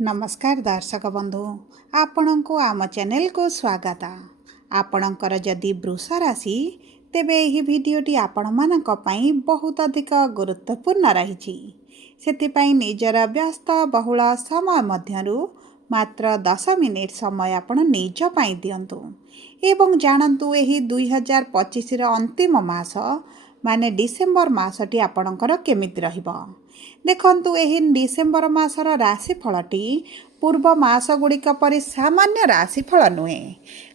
नमस्कार दर्शक बंधु आपण को आम चैनल को स्वागत। आपणकर जदि वृष राशि तेबे यही भिडटी आपण मानक पई बहुत अधिक गुरुत्वपूर्ण रही। सेथिपाई निजर व्यस्त बहुल समय मध्यरु मात्र 10 मिनिट समय आपण निज पाई दियंतु एवं जानतु एही 2025 रो अंतिम मास माने डिसेम्बर मासटी आपणकर केमिति रहिबो। देखंतु एही डिसेम्बर मासर राशिफलटी पूर्व मास गुड़िक परि सामान्य राशिफल नुहे,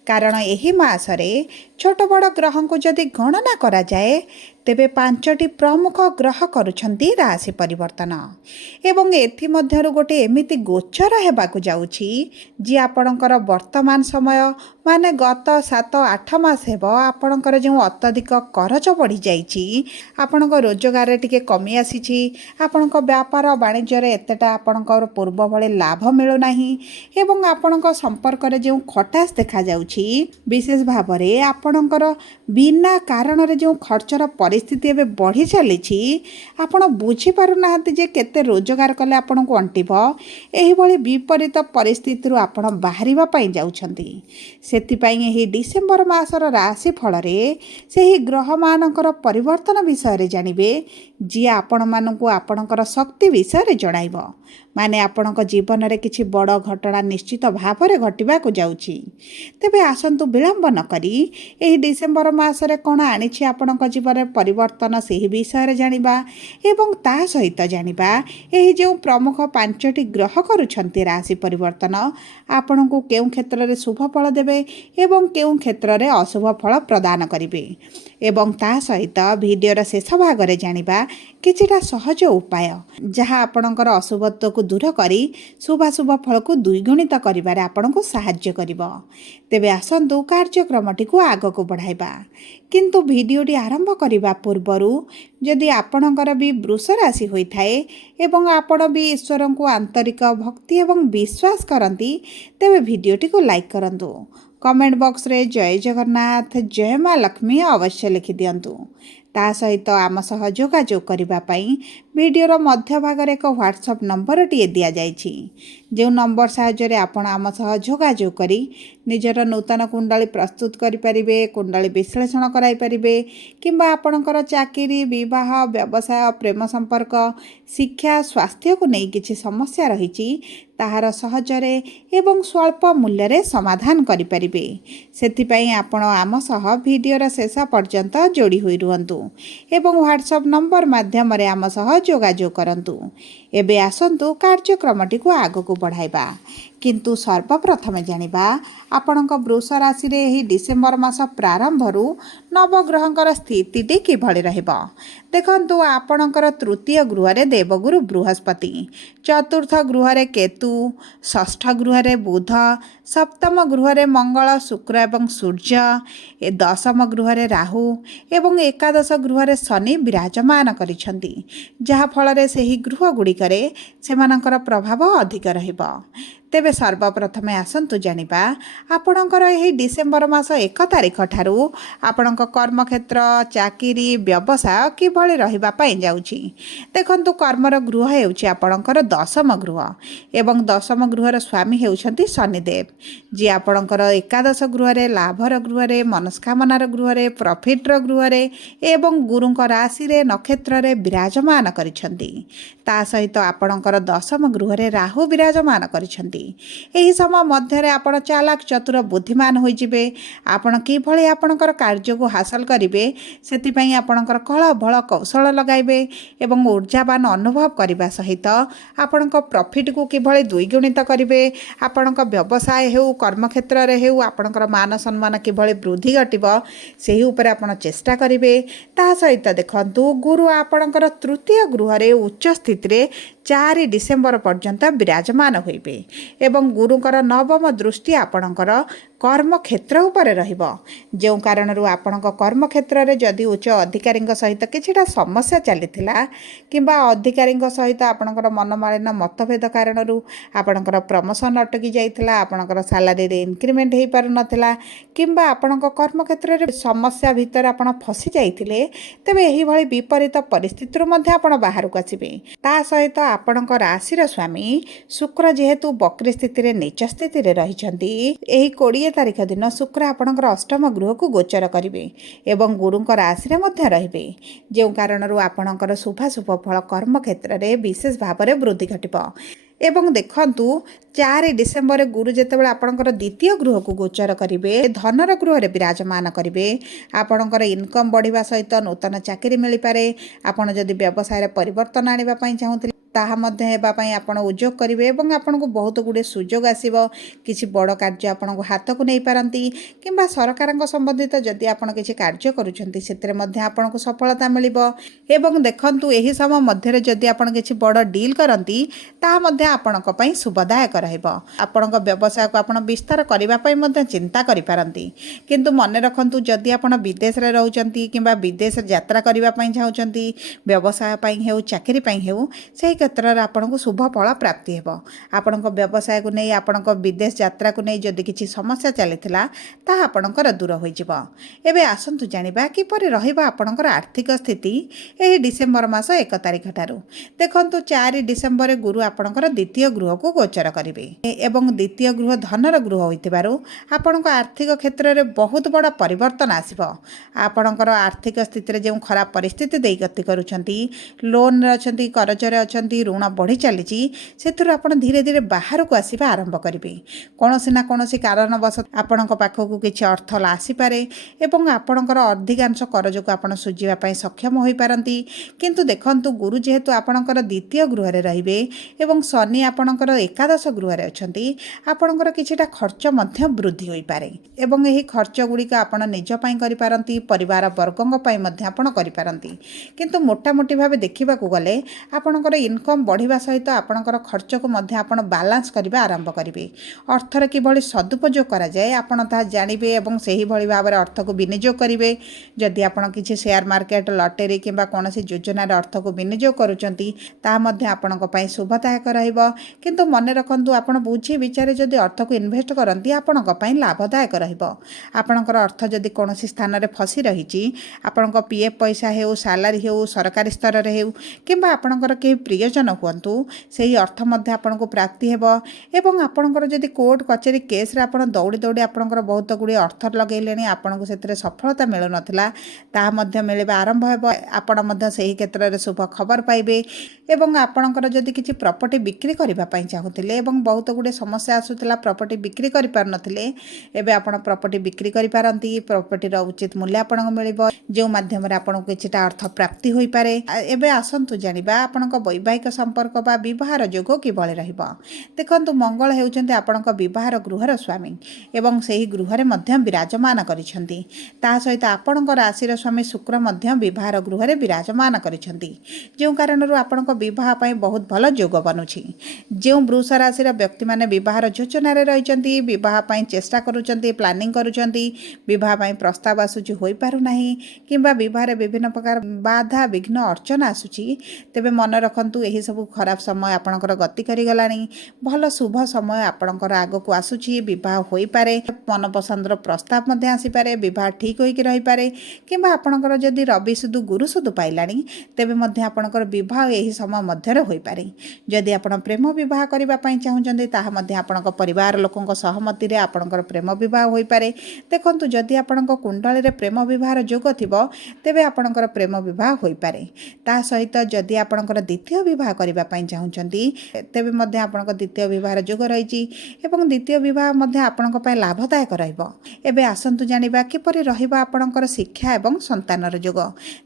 कारण एही मासरे छोट बड़ ग्रह को जदि गणना करा जाए तेबे 5टी प्रमुख ग्रह करुछंती राशि परिवर्तन एवं एथि मध्यरु गोटे एमिति गोचर हेबाकु जाउछि जे आपणकर वर्तमान समय माने गत 7-8 मास हेबो आपणकर जो अत्यधिक करज बढ़ी जाइछि, आपणक रोजगार रे टिके कमी आसीछि, आपणक व्यापार वाणिज्य रे एतेटा आपणकर पूर्व भले लाभ मिलु नाही एवं आपणक संपर्क रे जो खटास देखा जाउछि, विशेष भाव रे आपणकर बिना कारण रे जो खर्चर परिस्थिति एबे बढ़ी चली आपण बुझी पारु नाहंती जे केते रोजगार कले आपण को अंटिबो। एही भली विपरीत परिस्थिति रु आपण बाहरिबा पई जाउछंती। सेति पई एही डिसेम्बर मासर राशि फल रे सेही ग्रह मानकर परिवर्तन विषय रे जानिबे जे आपण मानकु आपणकर शक्ति विषय रे जणाइबो। माने आपणक जीवन रे किछि बड़ घटना निश्चित भाव रे घटिबा को जाउछि। तेबे आसंतु विलंब न करी एही डिसेम्बर मासरे कोन आनिछि आपणक जीवन रे परिवर्तन सेही विषय रे जानिबा एवं ता सहित जानिबा एही जो प्रमुख 5टी ग्रह करुछंती राशि परिवर्तन आपणको केउ क्षेत्र रे शुभ फल देबे एवं केउ क्षेत्र रे अशुभ फल प्रदान करिवे एवं ता सहित भिडियोर शेष भाग रे जानिबा किछिटा सहज उपाय जहाँ आपणकर अशुभत्व को दूर करी शुभाशुभ फल को द्विगुणित करिबारे आपणको सहाय्य करिवो। तेबे आसंतु कार्यक्रमटी को आग को बढ़ाइबा, किंतु भिडियोटी आरंभ करिबा पूर्वरु जदि आपणकर भी वृष राशि होई थाए एवं आपण भी ईश्वर को आंतरिक भक्ति एवं विश्वास करंती तेबे भिडियोटी को लाइक करंतु। कमेंट बॉक्स रे जय जगन्नाथ जय माँ लक्ष्मी अवश्य लिखि दियंतु। ता सहित आम सह जोगाजोग करिबा पई वीडियोर मध्य भाग रे एक व्हाट्सएप नंबर टी दिया जाइछि, जो नंबर साहाय्य रे आपण आम सह जोगाजोग करी निजर नूतन कुंडली प्रस्तुत करि परिबे, कुंडली विश्लेषण कराई परिबे किंबा आपणकर चाकरी विवाह व्यवसाय प्रेम संपर्क शिक्षा स्वास्थ्य को नहीं किछि समस्या रहिछि ताहार सहजरे एवं स्वल्प मूल्य रे समाधान करि परिबे। सेति पई आपण आम सह वीडियोर शेष पर्यंत जोड़ी होई रुहंतु एवं व्हाट्सएप नंबर माध्यम रे आम सह जोगाजोग करंतु। एबे आसंतु कार्यक्रमटी को आग को बढ़ाइबा, किंतु सर्वप्रथम जानिबा आपणक वृष राशि रे एही डिसेम्बर मास प्रारंभरु नवग्रहंकर स्थितिटी किभଳି रहिबो। देखंतु आपणकर तृतीय गृह रे देवगुरु बृहस्पति, चतुर्थ गृह रे केतु, षष्ठ गृह रे बुध, सप्तम गृह रे मंगल शुक्र एवं सूर्य, दशम गृह रे राहु एवं एकादश गृह रे शनि विराजमान करिसंती, जहा फल रे सेही गृह गुड़िकरे सेमानकर प्रभाव अधिक रहिबो। तेबे सर्वप्रथमे आसंतु जानिबा आपणकर एही डिसेम्बर मास 1 तारिख ठारू आपणक कर्मक्षेत्र चाकरी व्यवसाय किभଳି रहिबा पई जाउछि। देखंतु कर्मर गृह हेउछि आपणकर दशम गृह एवं दशम गृहर स्वामी हेउछंती शनिदेव, जे आपणकर एकादश गृह रे लाभर गृह रे मनस्कामनार गृह रे प्रॉफिटर गृह रे एवं गुरुंक राशि रे नक्षत्र रे विराजमान करिसंती। ता सहित आपणकर दशम गृह रे राहु विराजमान करिसंती। एही समय मध्य आपण चालाक चतुर बुद्धिमान हो जिबे। आपण किभଳି आपणकर कार्य को हासिल करिवे सेतिपई आपणकर कला बल कौशल लगाइबे एवं ऊर्जावान अनुभव करने सहित आपणक प्रॉफिट को किभଳି द्विगुणित करिवे, आपणक व्यवसाय हेउ कर्मक्षेत्र रे हेउ आपणकर मान सम्मान किभଳି वृद्धि घटिबो सेही ऊपर आपण चेष्टा करिवे। ता सहित देखंतु गुरु आपणकर तृतीय गृह रे उच्च स्थिति रे 4 डिसेम्बर पर्यंत विराजमान होइबे। ଏବଂ ଗୁରୁଙ୍କର ନବମ ଦୃଷ୍ଟି ଆପଣଙ୍କର କର୍ମକ୍ଷେତ୍ର ଉପରେ ରହିବ। ଯେଉଁ କାରଣରୁ ଆପଣଙ୍କ କର୍ମକ୍ଷେତ୍ରରେ ଯଦି ଉଚ୍ଚ ଅଧିକାରୀଙ୍କ ସହିତ କିଛିଟା ସମସ୍ୟା ଚାଲିଥିଲା କିମ୍ବା ଅଧିକାରୀଙ୍କ ସହିତ ଆପଣଙ୍କର ମନମାଳିନ୍ୟ ମତଭେଦ କାରଣରୁ ଆପଣଙ୍କର ପ୍ରମୋସନ୍ ଅଟକି ଯାଇଥିଲା, ଆପଣଙ୍କର ସାଲାରୀରେ ଇନକ୍ରିମେଣ୍ଟ ହୋଇପାରୁନଥିଲା କିମ୍ବା ଆପଣଙ୍କ କର୍ମକ୍ଷେତ୍ରରେ ସମସ୍ୟା ଭିତରେ ଆପଣ ଫସି ଯାଇଥିଲେ, ତେବେ ଏହିଭଳି ବିପରୀତ ପରିସ୍ଥିତିରୁ ମଧ୍ୟ ଆପଣ ବାହାରକୁ ଆସିବେ। ତା ସହିତ ଆପଣଙ୍କ ରାଶିର ସ୍ୱାମୀ ଶୁକ୍ର ଯେହେତୁ ବକ୍ରି ସ୍ଥିତିରେ ନୀଚ ସ୍ଥିତିରେ ରହିଛନ୍ତି, ଏହି 20 ତାରିଖ ଦିନ ଶୁକ୍ର ଆପଣଙ୍କର ଅଷ୍ଟମ ଗୃହକୁ ଗୋଚର କରିବେ ଏବଂ ଗୁରୁଙ୍କ ରାଶିରେ ମଧ୍ୟ ରହିବେ, ଯେଉଁ କାରଣରୁ ଆପଣଙ୍କର ଶୁଭାଶୁଭ ଫଳ କର୍ମକ୍ଷେତ୍ରରେ ବିଶେଷ ଭାବରେ ବୃଦ୍ଧି ଘଟିବ। ଏବଂ ଦେଖନ୍ତୁ 4 ଡିସେମ୍ବରରେ ଗୁରୁ ଯେତେବେଳେ ଆପଣଙ୍କର ଦ୍ୱିତୀୟ ଗୃହକୁ ଗୋଚର କରିବେ, ଧନର ଗୃହରେ ବିରାଜମାନ କରିବେ, ଆପଣଙ୍କର ଇନକମ୍ ବଢ଼ିବା ସହିତ ନୂତନ ଚାକିରି ମିଳିପାରେ। ଆପଣ ଯଦି ବ୍ୟବସାୟରେ ପରିବର୍ତ୍ତନ ଆଣିବା ପାଇଁ ଚାହୁଁଥିଲେ ତାହା ମଧ୍ୟ ହେବା ପାଇଁ ଆପଣ ଉଦ୍ୟୋଗ କରିବେ ଏବଂ ଆପଣଙ୍କୁ ବହୁତ ଗୁଡ଼ିଏ ସୁଯୋଗ ଆସିବ। କିଛି ବଡ଼ କାର୍ଯ୍ୟ ଆପଣଙ୍କୁ ହାତକୁ ନେଇପାରନ୍ତି କିମ୍ବା ସରକାରଙ୍କ ସମ୍ବନ୍ଧିତ ଯଦି ଆପଣ କିଛି କାର୍ଯ୍ୟ କରୁଛନ୍ତି ସେଥିରେ ମଧ୍ୟ ଆପଣଙ୍କୁ ସଫଳତା ମିଳିବ। ଏବଂ ଦେଖନ୍ତୁ ଏହି ସମୟ ମଧ୍ୟରେ ଯଦି ଆପଣ କିଛି ବଡ଼ ଡିଲ୍ କରନ୍ତି ତାହା ମଧ୍ୟ ଆପଣଙ୍କ ପାଇଁ ଶୁଭଦାୟକ ରହିବ। ଆପଣଙ୍କ ବ୍ୟବସାୟକୁ ଆପଣ ବିସ୍ତାର କରିବା ପାଇଁ ମଧ୍ୟ ଚିନ୍ତା କରିପାରନ୍ତି। କିନ୍ତୁ ମନେ ରଖନ୍ତୁ, ଯଦି ଆପଣ ବିଦେଶରେ ରହୁଛନ୍ତି କିମ୍ବା ବିଦେଶ ଯାତ୍ରା କରିବା ପାଇଁ ଚାହୁଁଛନ୍ତି, ବ୍ୟବସାୟ ପାଇଁ ହେଉ ଚାକିରି ପାଇଁ ହେଉ, ସେହି କ୍ଷେତ୍ରରେ ଆପଣଙ୍କୁ ଶୁଭ ଫଳ ପ୍ରାପ୍ତି ହେବ। ଆପଣଙ୍କ ବ୍ୟବସାୟକୁ ନେଇ ଆପଣଙ୍କ ବିଦେଶ ଯାତ୍ରାକୁ ନେଇ ଯଦି କିଛି ସମସ୍ୟା ଚାଲିଥିଲା ତାହା ଆପଣଙ୍କର ଦୂର ହୋଇଯିବ। ଏବେ ଆସନ୍ତୁ ଜାଣିବା କିପରି ରହିବ ଆପଣଙ୍କର ଆର୍ଥିକ ସ୍ଥିତି ଏହି ଡିସେମ୍ବର ମାସ 1 ତାରିଖ ଠାରୁ। ଦେଖନ୍ତୁ 4 ଡିସେମ୍ବରରେ ଗୁରୁ ଆପଣଙ୍କର ଦ୍ୱିତୀୟ ଗୃହକୁ ଗୋଚର କରିବେ ଏବଂ ଦ୍ୱିତୀୟ ଗୃହ ଧନର ଗୃହ ହୋଇଥିବାରୁ ଆପଣଙ୍କ ଆର୍ଥିକ କ୍ଷେତ୍ରରେ ବହୁତ ବଡ଼ ପରିବର୍ତ୍ତନ ଆସିବ। ଆପଣଙ୍କର ଆର୍ଥିକ ସ୍ଥିତିରେ ଯେଉଁ ଖରାପ ପରିସ୍ଥିତି ଦେଇ ଗତି କରୁଛନ୍ତି, ଲୋନ୍ରେ ଅଛନ୍ତି, କରଜରେ ଅଛନ୍ତି, ଋଣ ବଢ଼ି ଚାଲିଛି, ସେଥିରୁ ଆପଣ ଧୀରେ ଧୀରେ ବାହାରକୁ ଆସିବା ଆରମ୍ଭ କରିବେ। କୌଣସି ନା କୌଣସି କାରଣବଶତଃ ଆପଣଙ୍କ ପାଖକୁ କିଛି ଅର୍ଥ ଆସିପାରେ ଏବଂ ଆପଣଙ୍କର ଅଧିକାଂଶ କରଜକୁ ଆପଣ ଶୁଝିବା ପାଇଁ ସକ୍ଷମ ହୋଇପାରନ୍ତି। କିନ୍ତୁ ଦେଖନ୍ତୁ, ଗୁରୁ ଯେହେତୁ ଆପଣଙ୍କର ଦ୍ୱିତୀୟ ଗୃହରେ ରହିବେ ଏବଂ ଶନି ଆପଣଙ୍କର ଏକାଦଶ ଗୃହରେ ଅଛନ୍ତି, ଆପଣଙ୍କର କିଛିଟା ଖର୍ଚ୍ଚ ମଧ୍ୟ ବୃଦ୍ଧି ହୋଇପାରେ ଏବଂ ଏହି ଖର୍ଚ୍ଚ ଗୁଡ଼ିକ ଆପଣ ନିଜ ପାଇଁ କରିପାରନ୍ତି, ପରିବାର ବର୍ଗଙ୍କ ପାଇଁ ମଧ୍ୟ ଆପଣ କରିପାରନ୍ତି। କିନ୍ତୁ ମୋଟାମୋଟି ଭାବେ ଦେଖିବାକୁ ଗଲେ ଆପଣଙ୍କର ଇନକମ୍ ବଢ଼ିବା ସହିତ ଆପଣଙ୍କର ଖର୍ଚ୍ଚକୁ ମଧ୍ୟ ଆପଣ ବାଲାନ୍ସ କରିବା ଆରମ୍ଭ କରିବେ। ଅର୍ଥର କିଭଳି ସଦୁପଯୋଗ କରାଯାଏ ଆପଣ ତାହା ଜାଣିବେ ଏବଂ ସେହିଭଳି ଭାବରେ ଅର୍ଥକୁ ବିନିଯୋଗ କରିବେ। ଯଦି ଆପଣ କିଛି ସେୟାର ମାର୍କେଟ, ଲଟେରୀ କିମ୍ବା କୌଣସି ଯୋଜନାରେ ଅର୍ଥକୁ ବିନିଯୋଗ କରୁଛନ୍ତି ତାହା ମଧ୍ୟ ଆପଣଙ୍କ ପାଇଁ ଶୁଭଦାୟକ ରହିବ। କିନ୍ତୁ ମନେ ରଖନ୍ତୁ, ଆପଣ ବୁଝି ବିଚାରି ଯଦି ଅର୍ଥକୁ ଇନଭେଷ୍ଟ କରନ୍ତି ଆପଣଙ୍କ ପାଇଁ ଲାଭଦାୟକ ରହିବ। ଆପଣଙ୍କର ଅର୍ଥ ଯଦି କୌଣସି ସ୍ଥାନରେ ଫସି ରହିଛି, ଆପଣଙ୍କ PF ପଇସା ହେଉ, ସାଲାରୀ ହେଉ, ସରକାରୀ ସ୍ତରରେ ହେଉ କିମ୍ବା ଆପଣଙ୍କର କେହି ପ୍ରିୟଜନ ହୁଅନ୍ତୁ, ସେହି ଅର୍ଥ ମଧ୍ୟ ଆପଣଙ୍କୁ ପ୍ରାପ୍ତି ହେବ। ଏବଂ ଆପଣଙ୍କର ଯଦି କୋର୍ଟ କଚେରୀ କେସ୍ରେ ଆପଣ ଦୌଡ଼ି ଦୌଡ଼ି ଆପଣଙ୍କର ବହୁତ ଗୁଡ଼ିଏ ଅର୍ଥ ଲଗାଇଲେଣି, ଆପଣଙ୍କୁ ସେଥିରେ ସଫଳତା ମିଳୁନଥିଲା, ତାହା ମଧ୍ୟ ମିଳିବା ଆରମ୍ଭ ହେବ। ଆପଣ ମଧ୍ୟ ସେହି କ୍ଷେତ୍ରରେ ଶୁଭ ଖବର ପାଇବେ। ଏବଂ ଆପଣଙ୍କର ଯଦି କିଛି ପ୍ରପର୍ଟି ବିକ୍ରି କରିବା ପାଇଁ ଚାହୁଁଥିଲେ ଏବଂ ବହୁତ ଗୁଡ଼ିଏ ସମସ୍ୟା ଆସୁଥିଲା, ପ୍ରପର୍ଟି ବିକ୍ରି କରିପାରୁନଥିଲେ, ଏବେ ଆପଣ ପ୍ରପର୍ଟି ବିକ୍ରି କରିପାରନ୍ତି। ପ୍ରପର୍ଟିର ଉଚିତ ମୂଲ୍ୟ ଆପଣଙ୍କୁ ମିଳିବ, ଯେଉଁ ମାଧ୍ୟମରେ ଆପଣଙ୍କୁ କିଛିଟା ଅର୍ଥ ପ୍ରାପ୍ତି ହୋଇପାରେ। ଏବେ ଆସନ୍ତୁ ଜାଣିବା ଆପଣଙ୍କ ବୈବାହିକ ସମ୍ପର୍କ ବା ବିବାହର ଯୋଗ କିଭଳି ରହିବ। ଦେଖନ୍ତୁ, ମଙ୍ଗଳ ହେଉଛନ୍ତି ଆପଣଙ୍କ ବିବାହର ଗୃହର ସ୍ୱାମୀ ଏବଂ ସେହି ଗୃହରେ ମଧ୍ୟ ବିରାଜମାନ କରିଛନ୍ତି। ତା ସହିତ ଆପଣଙ୍କ ରାଶିର ସ୍ୱାମୀ ଶୁକ୍ର ମଧ୍ୟ ବିବାହର ଗୃହରେ ବିରାଜମାନ କରିଛନ୍ତି, ଯେଉଁ କାରଣରୁ ଆପଣଙ୍କ ବିବାହ ପାଇଁ ବହୁତ ଭଲ ଯୋଗ ବନୁଛି। ଯେଉଁ ବୃଷ ରାଶିର ବ୍ୟକ୍ତିମାନେ ବିବାହର ଯୋଜନାରେ ରହିଛନ୍ତି, ବିବାହ ପାଇଁ ଚେଷ୍ଟା କରୁଛନ୍ତି, ପ୍ଲାନିଂ କରୁଛନ୍ତି, ବିବାହ ପାଇଁ ପ୍ରସ୍ତାବ ଆସୁଛି ହୋଇପାରୁନାହିଁ କିମ୍ବା ବିବାହରେ ବିଭିନ୍ନ ପ୍ରକାର ବାଧା ବିଘ୍ନ ଅର୍ଚ୍ଚନା ଆସୁଛି, ତେବେ ମନେ ରଖନ୍ତୁ ଏହିସବୁ ଖରାପ ସମୟ ଆପଣଙ୍କର ଗତି କରିଗଲାଣି। ଭଲ ଶୁଭ ସମୟ ଆପଣଙ୍କର ଆଗକୁ ଆସୁଛି। ବିବାହ ହୋଇପାରେ, ମନପସନ୍ଦର ପ୍ରସ୍ତାବ ମଧ୍ୟ ଆସିପାରେ, ବିବାହ ଠିକ୍ ହୋଇକି ରହିପାରେ କିମ୍ବା ଆପଣଙ୍କର ଯଦି ରବି ସୁଧୁ ଗୁରୁ ସୁଧୁ ପାଇଲାଣି ତେବେ ମଧ୍ୟ ଆପଣଙ୍କର ବିବାହ ଏହି ସମୟ ମଧ୍ୟରେ ହୋଇପାରେ। ଯଦି ଆପଣ ପ୍ରେମ ବିବାହ କରିବା ପାଇଁ ଚାହୁଁଛନ୍ତି ତାହା ମଧ୍ୟ ଆପଣଙ୍କ ପରିବାର ଲୋକଙ୍କ ସହମତିରେ ଆପଣଙ୍କର ପ୍ରେମ ବିବାହ ହୋଇପାରେ। ଦେଖନ୍ତୁ, ଯଦି ଆପଣଙ୍କ କୁଣ୍ଡଳୀରେ ପ୍ରେମ ବିବାହର ଯୋଗ ଥିବ ତେବେ ଆପଣଙ୍କର ପ୍ରେମ ବିବାହ ହୋଇପାରେ। ତା ସହିତ ଯଦି ଆପଣଙ୍କର ଦ୍ୱିତୀୟ ବିବାହ କରିବା ପାଇଁ ଚାହୁଁଛନ୍ତି ତେବେ ମଧ୍ୟ ଆପଣଙ୍କ ଦ୍ୱିତୀୟ ବିବାହର ଯୋଗ ରହିଛି ଏବଂ ଦ୍ୱିତୀୟ ବିବାହ ମଧ୍ୟ ଆପଣଙ୍କ ପାଇଁ ଲାଭଦାୟକ ରହିବ। ଏବେ ଆସନ୍ତୁ ଜାଣିବା କିପରି ରହିବ ଆପଣଙ୍କର ଶିକ୍ଷା ଏବଂ ସନ୍ତାନର ଯୋଗ।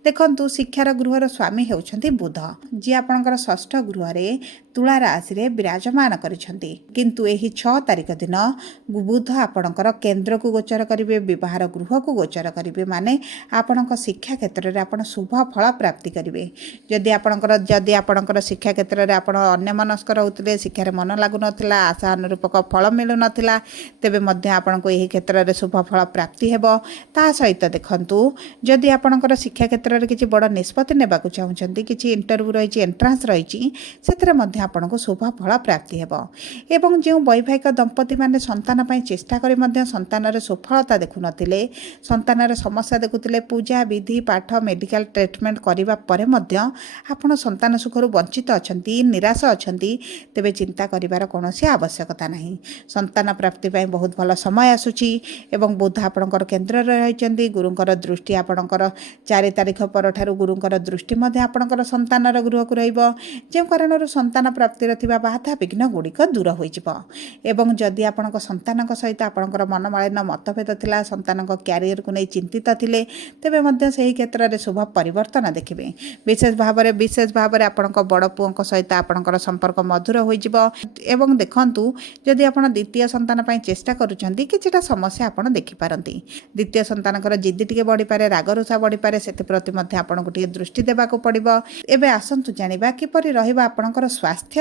ଦେଖନ୍ତୁ, ଶିକ୍ଷାର ଗୃହର ସ୍ୱାମୀ ହେଉଛନ୍ତି ବୁଧ, ଯିଏ ଆପଣଙ୍କର ଷଷ୍ଠ ଗୃହରେ ତୁଳା ରାଶିରେ ବିରାଜମାନ କରିଛନ୍ତି। କିନ୍ତୁ ଏହି 6 ତାରିଖ ଦିନ ବୁଧ ଆପଣଙ୍କର କେନ୍ଦ୍ରକୁ ଗୋଚର କରିବେ, ବିବାହର ଗୃହକୁ ଗୋଚର କରିବେ, ମାନେ ଆପଣଙ୍କ ଶିକ୍ଷା କ୍ଷେତ୍ରରେ ଆପଣ ଶୁଭ ଫଳ ପ୍ରାପ୍ତି କରିବେ। ଯଦି ଆପଣଙ୍କର ଶିକ୍ଷା କ୍ଷେତ୍ରରେ ଆପଣ ଅନ୍ୟମନସ୍କ ରହୁଥିଲେ, ଶିକ୍ଷାରେ ମନ ଲାଗୁନଥିଲା, ଆଶା ଅନୁରୂପକ ଫଳ ମିଳୁନଥିଲା, ତେବେ ମଧ୍ୟ ଆପଣଙ୍କୁ ଏହି କ୍ଷେତ୍ରରେ ଶୁଭ ଫଳ ପ୍ରାପ୍ତି ହେବ। ତା ସହିତ ଦେଖନ୍ତୁ, ଯଦି ଆପଣଙ୍କର ଶିକ୍ଷା କ୍ଷେତ୍ରରେ କିଛି ବଡ଼ ନିଷ୍ପତ୍ତି ନେବାକୁ ଚାହୁଁଛନ୍ତି, କିଛି ଇଣ୍ଟରଭ୍ୟୁ ରହିଛି, ଏଣ୍ଟ୍ରାନ୍ସ ରହିଛି, ସେଥିରେ ମଧ୍ୟ ଆପଣଙ୍କୁ ଶୁଭ ଫଳ ପ୍ରାପ୍ତି ହେବ। ଏବଂ ଯେଉଁ ବୈବାହିକ ଦମ୍ପତିମାନେ ସନ୍ତାନ ପାଇଁ ଚେଷ୍ଟା କରି ମଧ୍ୟ ସନ୍ତାନର ସୁଫଳତା ଦେଖୁନଥିଲେ, ସନ୍ତାନର ସମସ୍ୟା ଦେଖୁଥିଲେ, ପୂଜା ବିଧି ପାଠ ମେଡ଼ିକାଲ ଟ୍ରିଟମେଣ୍ଟ କରିବା ପରେ ମଧ୍ୟ ଆପଣ ସନ୍ତାନ ସୁଖରୁ ବଞ୍ଚିତ ଅଛନ୍ତି, ନିରାଶ ଅଛନ୍ତି, ତେବେ ଚିନ୍ତା କରିବାର କୌଣସି ଆବଶ୍ୟକତା ନାହିଁ। ସନ୍ତାନ ପ୍ରାପ୍ତି ପାଇଁ ବହୁତ ଭଲ ସମୟ ଆସୁଛି ଏବଂ ବୁଧ ଆପଣଙ୍କର କେନ୍ଦ୍ରରେ ରହିଛନ୍ତି। ଗୁରୁଙ୍କର ଦୃଷ୍ଟି ଆପଣଙ୍କର 4 ତାରିଖ ପରଠାରୁ ଗୁରୁଙ୍କର ଦୃଷ୍ଟି ମଧ୍ୟ ଆପଣଙ୍କର ସନ୍ତାନର ଗୃହକୁ ରହିବ, ଯେଉଁ କାରଣରୁ ସନ୍ତାନ ପ୍ରାପ୍ତିରେ ଥିବା ବାଧା ବିଘ୍ନ ଗୁଡ଼ିକ ଦୂର ହୋଇଯିବ। ଏବଂ ଯଦି ଆପଣଙ୍କ ସନ୍ତାନଙ୍କ ସହିତ ଆପଣଙ୍କର ମନମାଳିନ୍ୟ ମତଭେଦ ଥିଲା, ସନ୍ତାନଙ୍କ କ୍ୟାରିୟରକୁ ନେଇ ଚିନ୍ତିତ ଥିଲେ, ତେବେ ମଧ୍ୟ ସେହି କ୍ଷେତ୍ରରେ ଶୁଭ ପରିବର୍ତ୍ତନ ଦେଖିବେ। ବିଶେଷ ଭାବରେ ଆପଣଙ୍କ ବଡ଼ ପୁଅଙ୍କ ସହିତ ଆପଣଙ୍କର ସମ୍ପର୍କ ମଧୁର ହୋଇଯିବ। ଏବଂ ଦେଖନ୍ତୁ, ଯଦି ଆପଣ ଦ୍ୱିତୀୟ ସନ୍ତାନ ପାଇଁ ଚେଷ୍ଟା କରୁଛନ୍ତି, କିଛିଟା ସମସ୍ୟା ଆପଣ ଦେଖିପାରନ୍ତି। ଦ୍ୱିତୀୟ ସନ୍ତାନଙ୍କର ଜିଦି ଟିକେ ବଢ଼ିପାରେ, ରାଗରୁଷା ବଢ଼ିପାରେ, ସେଥିପ୍ରତି ମଧ୍ୟ ଆପଣଙ୍କୁ ଟିକେ ଦୃଷ୍ଟି ଦେବାକୁ ପଡ଼ିବ। ଏବେ ଆସନ୍ତୁ ଜାଣିବା କିପରି ରହିବ ଆପଣଙ୍କର ସ୍ୱାସ୍ଥ୍ୟ।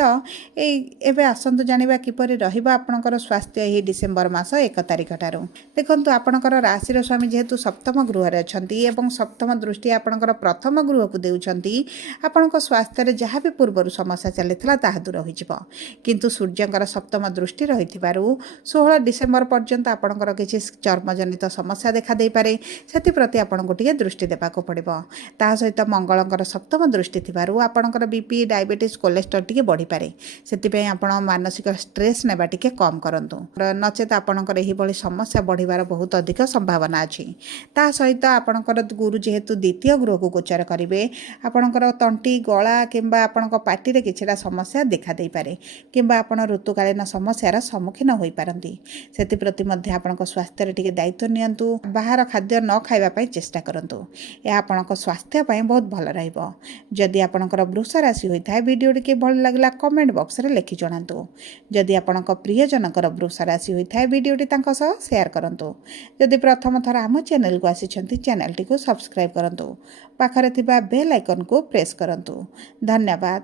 ଏବେ ଆସନ୍ତୁ ଜାଣିବା କିପରି ରହିବ ଆପଣଙ୍କର ସ୍ୱାସ୍ଥ୍ୟ ଏହି ଡିସେମ୍ବର ମାସ 1 ତାରିଖ ଠାରୁ। ଦେଖନ୍ତୁ, ଆପଣଙ୍କର ରାଶିର ସ୍ୱାମୀ ଯେହେତୁ ସପ୍ତମ ଗୃହରେ ଅଛନ୍ତି ଏବଂ ସପ୍ତମ ଦୃଷ୍ଟି ଆପଣଙ୍କର ପ୍ରଥମ ଗୃହକୁ ଦେଉଛନ୍ତି, ଆପଣଙ୍କ ସ୍ୱାସ୍ଥ୍ୟରେ ଯାହା ବି ପୂର୍ବରୁ ସମସ୍ୟା ଚାଲିଥିଲା ତାହା ଦୂର ହୋଇଯିବ। କିନ୍ତୁ ସୂର୍ଯ୍ୟଙ୍କର ସପ୍ତମ ଦୃଷ୍ଟି ରହିଥିବାରୁ 16 ଡିସେମ୍ବର ପର୍ଯ୍ୟନ୍ତ ଆପଣଙ୍କର କିଛି ଚର୍ମଜନିତ ସମସ୍ୟା ଦେଖାଦେଇପାରେ, ସେଥିପ୍ରତି ଆପଣଙ୍କୁ ଟିକେ ଦୃଷ୍ଟି ଦେବାକୁ ପଡ଼ିବ। ତା ସହିତ ମଙ୍ଗଳଙ୍କର ସପ୍ତମ ଦୃଷ୍ଟି ଥିବାରୁ ଆପଣଙ୍କର ବିପି, ଡାଇବେଟିସ୍, କୋଲେଷ୍ଟ୍ରଲ୍ ଟିକେ ବଢ଼ିପାରେ। ସେଥିପାଇଁ ଆପଣ ମାନସିକ ଷ୍ଟ୍ରେସ୍ ନେବା ଟିକେ କମ୍ କରନ୍ତୁ, ନଚେତ ଆପଣଙ୍କର ଏହିଭଳି ସମସ୍ୟା ବଢ଼ିବାର ବହୁତ ଅଧିକ ସମ୍ଭାବନା ଅଛି। ତା ସହିତ ଆପଣଙ୍କର ଗୁରୁ ଯେହେତୁ ଦ୍ୱିତୀୟ ଗୃହକୁ ଗୋଚର କରିବେ, ଆପଣଙ୍କର ତଣ୍ଟି, ଗଳା କିମ୍ବା ଆପଣଙ୍କ ପାଟିରେ କିଛିଟା ସମସ୍ୟା ଦେଖାଦେଇପାରେ କିମ୍ବା ଆପଣ ଋତୁକାଳୀନ ସମସ୍ୟାର ସମ୍ମୁଖୀନ ହୋଇପାରନ୍ତି। ସେଥିପ୍ରତି ମଧ୍ୟ ଆପଣଙ୍କ ସ୍ୱାସ୍ଥ୍ୟରେ ଟିକେ ଦାୟିତ୍ୱ ନିଅନ୍ତୁ। ବାହାର ଖାଦ୍ୟ ନ ଖାଇବା ପାଇଁ ଚେଷ୍ଟା କରନ୍ତୁ, ଏହା ଆପଣଙ୍କ ସ୍ୱାସ୍ଥ୍ୟ ପାଇଁ ବହୁତ ଭଲ ରହିବ। ଯଦି ଆପଣଙ୍କର ବୃଷ ରାଶି ହୋଇଥାଏ, ଭିଡ଼ିଓଟି କିଭଳି ଲାଗିଲା କମେଣ୍ଟ ବକ୍ସରେ ଲେଖି ଜଣାନ୍ତୁ। ଯଦି ଆପଣଙ୍କ ପ୍ରିୟଜନଙ୍କର ବୃଷ ରାଶି ହୋଇଥାଏ, ଭିଡ଼ିଓଟି ତାଙ୍କ ସହ ସେୟାର କରନ୍ତୁ। ଯଦି ପ୍ରଥମ ଥର ଆମ ଚ୍ୟାନେଲକୁ ଆସିଛନ୍ତି, ଚ୍ୟାନେଲଟିକୁ ସବସ୍କ୍ରାଇବ୍ କରନ୍ତୁ। ପାଖରେ ଥିବା ବେଲ୍ ଆଇକନ୍କୁ ପ୍ରେସ୍ କରନ୍ତୁ। ଧନ୍ୟବାଦ।